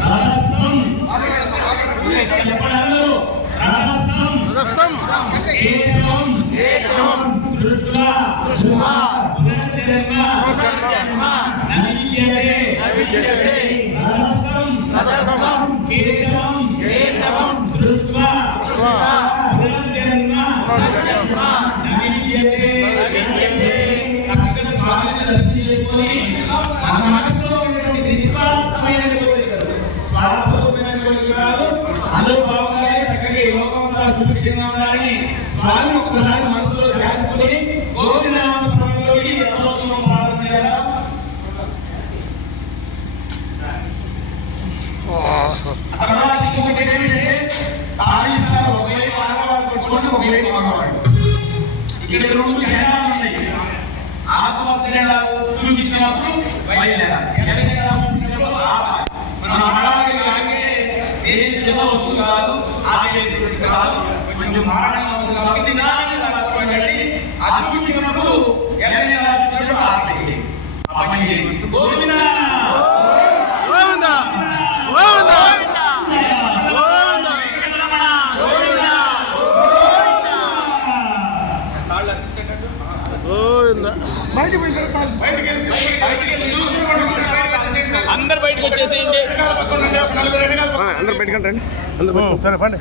రథస్థం చెప్పడాలు రథస్థం కేశవం దృష్ట్వా పునర్జన్మ నవిద్యతే రథస్థం కేశవం దృష్ట్వా పునర్జన్మ నవిద్యతే చక్కగా స్వామిని దర్శనం చేసుకొని మన మనసులో ఉన్నటువంటి నిస్వార్థమైన కోరికలు స్వార్థమైన కోరికలు కాదు, అందరూ బాగుండాలి, చక్కగా యోగంగా సుభిక్షంగా ఉండాలని స్వామి ఒకసారి మనసులో ధ్యానించుకొని గోవిందనామ స్మరణలోకి రథోత్సవం ప్రారంభించారా. తర్వాత ఇంకొకటి ఏంటంటే తాళీసాలు ఒకవైపు ఆడవాళ్ళు పట్టుకొని ఒకవైపు మగవాళ్ళు. ఇక్కడ రెండు జెండాలు ఉన్నాయి. ఆత్మహత్య జెండాలు చూపించినప్పుడు బయలుదేరాలి, చూపించినప్పుడు ఆపాలి. మనం ఆడవాళ్ళకి అలాగే దేని జిల్లా వస్తుంది కాదు, ఆగేటువంటి కాదు, కొంచెం మారణంగా ఉంది కాబట్టి నిదానంగా రాకపోయిందండి. అది చూపించినప్పుడు ఎర్రజెండా చూపించినప్పుడు ఆపేయండి. గోవిందా అందరు బయటకు వచ్చేసేయండి. అందరు బయటకు రండి. సరే పండి.